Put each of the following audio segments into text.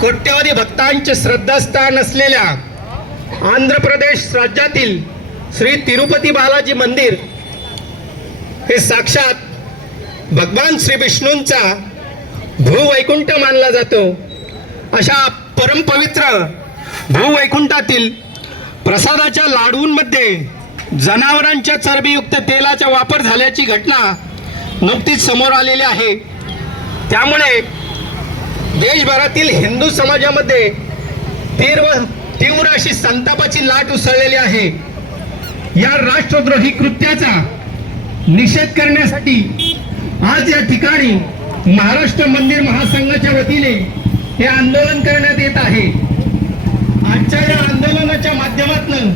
कोट्यवधी भक्तांचे श्रद्धास्थान असलेल्या आंध्र प्रदेश राज्यातील श्री तिरुपती बालाजी मंदिर हे साक्षात भगवान श्री विष्णूंचा भूवैकुंठ मानला जातो. अशा परमपवित्र भूवैकुंठातील प्रसादाच्या लाडूंमध्ये जनावरांच्या चरबीयुक्त तेलाचा वापर झाल्याची घटना नुकतीच समोर आलेली आहे. त्यामुळे देशभरातील हिंदू समाजामध्ये तीव्र तीव्र अशी संतापाची लाट उसळलेली आहे. या राष्ट्रद्रोही कृत्याचा निषेध करण्यासाठी आज या ठिकाणी महाराष्ट्र मंदिर महासंघाच्या वतीने हे आंदोलन करण्यात येत आहे. आजच्या या आंदोलनाच्या माध्यमातून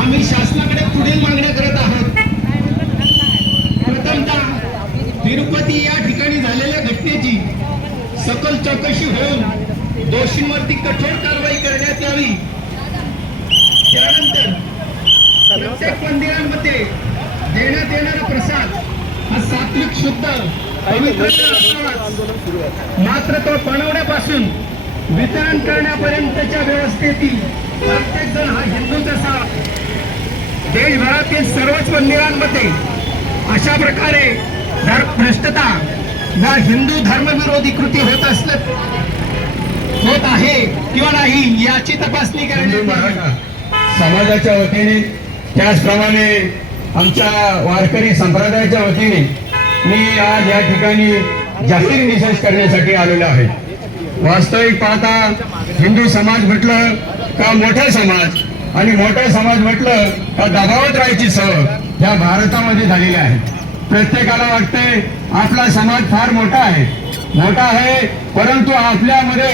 आम्ही शासनाकडे पुढील मागण्या करत आहोत. प्रथमतः तिरुपती या ठिकाणी झालेल्या घटनेची सकल चौकशी होऊन दोषींवरती कठोर कारवाई करण्यात यावी. त्यानंतर प्रत्येक मंदिरांमध्ये देण्यात येणारा प्रसाद हा सात्विक शुद्ध पवित्र मात्र तो बनवण्यापासून वितरण करण्यापर्यंतच्या व्यवस्थेतील प्रत्येक जण हा हिंदूच असावा देशभरातील सर्वच मंदिरांमध्ये अशा प्रकारे धर- भ्रष्टता व हिंदू धर्मविरोधी कृती होत असत होत आहे किंवा नाही याची तपासणी हिंदू. मराठा समाजाच्या वतीने त्याचप्रमाणे आमच्या वारकरी संप्रदायाच्या वतीने मी आज या ठिकाणी जाहीर निषेध करण्यासाठी आलेलो आहे वास्तविक पाहता हिंदू समाज म्हटलं का मोठा समाज आणि मोठा समाज म्हटलं का दबावत राहायची सवय या भारतामध्ये झालेली आहे प्रत्येकाला वाटतंय आपला समाज फार मोठा आहे. मोठा आहे परंतु आपल्यामध्ये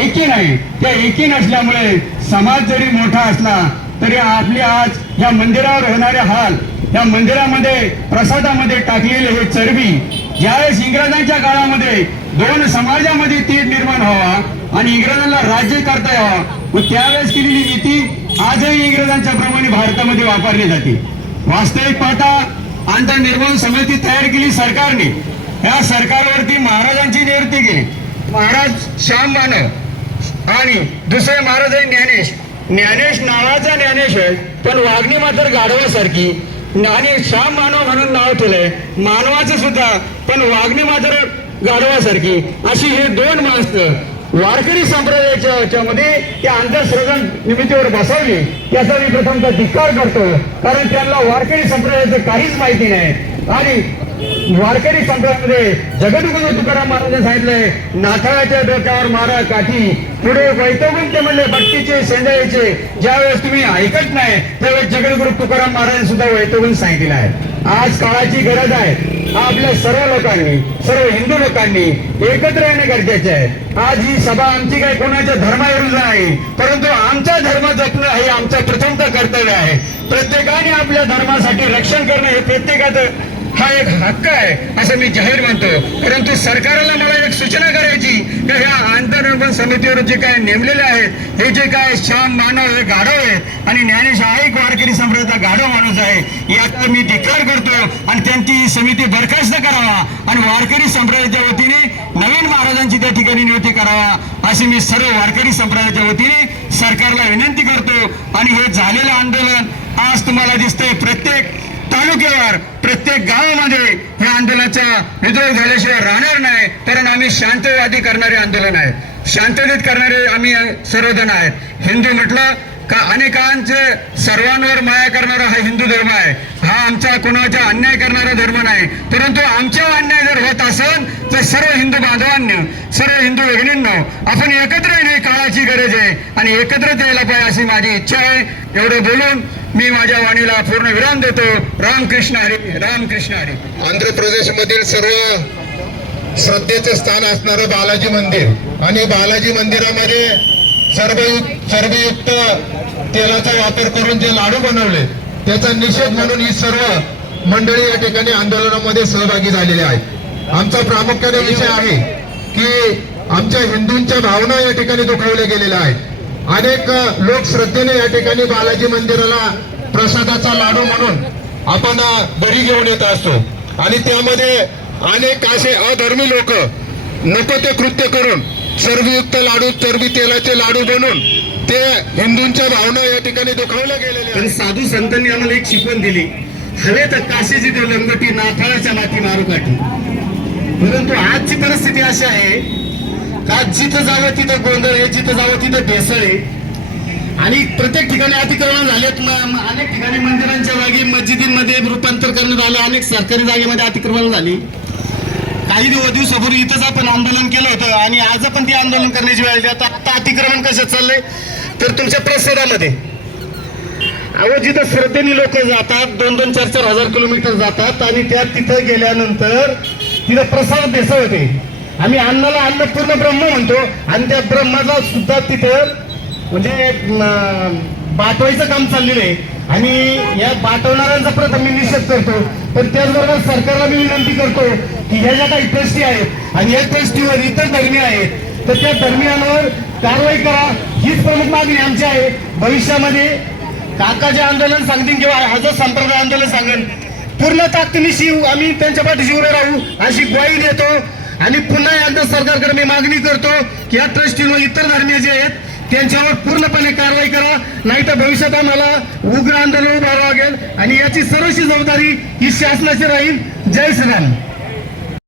एकी नाही. त्या एकी नसल्यामुळे समाज जरी मोठा असला तरी आपली आज या मंदिरावर होणारे हाल या मंदिरामध्ये प्रसादामध्ये टाकलेले हे चरबी ज्यावेळेस इंग्रजांच्या काळामध्ये दोन समाजामध्ये तीड निर्माण व्हावा आणि इंग्रजांना राज्य करता यावा. व त्यावेळेस केलेली नीती आजही इंग्रजांच्या प्रमाणे भारतामध्ये वापरली जाते. वास्तविक पाहता अंतनिर्माण समिती तयार केली सरकारने. या सरकारवरती महाराजांची नियुक्ती केली. महाराज श्याम मानव आणि दुसरे महाराज आहे ज्ञानेश. ज्ञानेश नावाचा ज्ञानेश आहे पण वागणी मात्र गाढवासारखी. आणि श्याम मानव म्हणून नाव ठेवलंय मानवाचं सुद्धा पण वागणी मात्र गाढवासारखी. अशी हे दोन माणसं वारकरी संप्रदायाच्या याच्यामध्ये त्या अंधश्रवण निमित्तीवर बसवली त्याचा मी प्रथमतः धिक्कार करतो. कारण त्यांना वारकरी संप्रदायाचं काहीच माहिती नाही. आणि वारकरी संप्रदायामध्ये जगदगुरु तुकाराम महाराजांनी सांगितलंय नाथाळाच्या डोक्यावर मारा काठी. पुढे वैतोगून ते म्हणले भक्तीचे शेंदायचे ज्यावेळेस तुम्ही ऐकत नाही त्यावेळेस जगदगुरु तुकाराम महाराजांनी सुद्धा वैतगुण सांगितलेलं आहे. आज काळाची गरज आहे. आपल्या सर्व लोकांनी सर्व हिंदू लोकांनी एकत्र येणे गरजेचे आहे. आज ही सभा आमची काही कोणाच्या धर्माविरुद्ध नाही परंतु आमचा धर्म जपणं हे आमचं प्रथमतः कर्तव्य आहे. प्रत्येकाने आपल्या धर्मासाठी रक्षण करणं हे प्रत्येकाचं हा एक हक्क आहे असं मी जाहीर म्हणतो परंतु सरकारला मला एक सूचना करायची की ह्या आंतरनिर्माण समितीवर जे काय नेमलेले आहेत हे जे काय श्याम मानव हे गाढव आहेत आणि ज्ञानेश हा एक वारकरी संप्रदायाचा गाढव माणूस आहे याचा मी धिक्कार करतो आणि त्यांची समिती बरखास्त करावा आणि वारकरी संप्रदायाच्या वतीने नवीन महाराजांची त्या ठिकाणी नियुक्ती करावा अशी मी सर्व वारकरी संप्रदायाच्या वतीने सरकारला विनंती करतो. आणि हे झालेलं आंदोलन आज तुम्हाला दिसतंय प्रत्येक तालुक्यावर प्रत्येक गावामध्ये या आंदोलनाचा विद्रोह झाल्याशिवाय राहणार नाही. कारण आम्ही शांतवादी करणारे आंदोलन आहे. शांततेत करणारे आम्ही सर्वजण आहेत. हिंदू म्हटलं का अनेकांचे सर्वांवर माया करणारा हा हिंदू धर्म आहे. हा आमचा कोणाचा अन्याय करणारा धर्म नाही. परंतु आमच्या अन्याय जर होत असेल तर सर्व हिंदू बांधवांनी सर्व हिंदू भगिनींनो आपण एकत्र येणे काळाची गरज आहे. आणि एकत्र यायला पाहिजे अशी माझी इच्छा आहे. एवढं बोलून मी माझ्या वाणीला पूर्ण विराम देतो. रामकृष्ण हरी रामकृष्ण हरी. आंध्र प्रदेश मधील सर्व श्रद्धेचे स्थान असणारं बालाजी मंदिर. आणि बालाजी मंदिरामध्ये सर्व चरबीयुक्त तेलाचा वापर करून जे लाडू बनवले त्याचा निषेध म्हणून ही सर्व मंडळी या ठिकाणी आंदोलनामध्ये सहभागी झालेले आहेत. आमचा प्रामुख्याने विषय आहे की आमच्या हिंदूंच्या भावना या ठिकाणी दुखावल्या गेलेल्या आहेत. अनेक लोक श्रद्धेने या ठिकाणी बालाजी मंदिराला प्रसादाचा लाडू म्हणून आपण बरी घेऊन येत असतो. आणि त्यामध्ये अनेक असे अधर्मी लोक नको ते कृत्य करून चरबीयुक्त लाडू चरबी तेलाचे लाडू बनून ते हिंदूंच्या भावना या ठिकाणी दुखावल्या गेलेल्या. पण साधू संतांनी आम्हाला एक शिकवण दिली. हवे तर काशीची लंगोटी नाथाळाच्या माती मारू काठी. परंतु आजची परिस्थिती अशी आहे जिथं जावं तिथं गोंधळ आहे जिथं जावं तिथं भेसळ आहे. आणि प्रत्येक ठिकाणी अतिक्रमण झालेत अनेक ठिकाणी मंदिरांच्या जागी मस्जिदींमध्ये रूपांतर करण्यात आलं. अनेक सरकारी जागेमध्ये अतिक्रमण झाली. काही दिवस दिवसापूर्वी इथंच आपण आंदोलन केलं होतं आणि आज पण ते आंदोलन करण्याची वेळ आली. आता आता अतिक्रमण कसं चाललंय? तर तुमच्या प्रसादामध्ये. अहो जिथं श्रद्धेने लोक जातात दोन दोन चार चार हजार किलोमीटर जातात आणि त्या तिथं गेल्यानंतर तिथं प्रसाद भेसळ होते आम्ही अन्नाला अन्न पूर्ण ब्रह्म म्हणतो आणि त्या ब्रह्माचा सुद्धा तिथं म्हणजे पाठवायचं बाटवायचं काम चाललेलं आहे. आणि या बाटवणाऱ्यांचा प्रथम मी निषेध करतो पण त्याचबरोबर सरकारला मी विनंती करतो की ह्या ज्या काही ट्रस्टी आहेत आणि या ट्रस्टीवर इतर धर्मी आहेत तर त्या धर्मियांवर कारवाई करा. हीच प्रमुख मागणी आमची आहे. भविष्यामध्ये काका जे आंदोलन सांगतील किंवा हजर संप्रदाय आंदोलन सांगेल. पूर्ण ताकदीनिशी आम्ही त्यांच्या पाठीशी उभे राहू अशी ग्वाही देतो. आणि पुन्हा एकदा सरकारकडे मी मागणी करतो की या ट्रस्टी व इतर धर्मीय जे आहेत त्यांच्यावर पूर्णपणे कारवाई करा नाही तर भविष्यात आम्हाला उग्र आंदोलन उभारावं लागेल. आणि याची सर्वशी जबाबदारी ही शासनाची राहील. जय श्रीराम.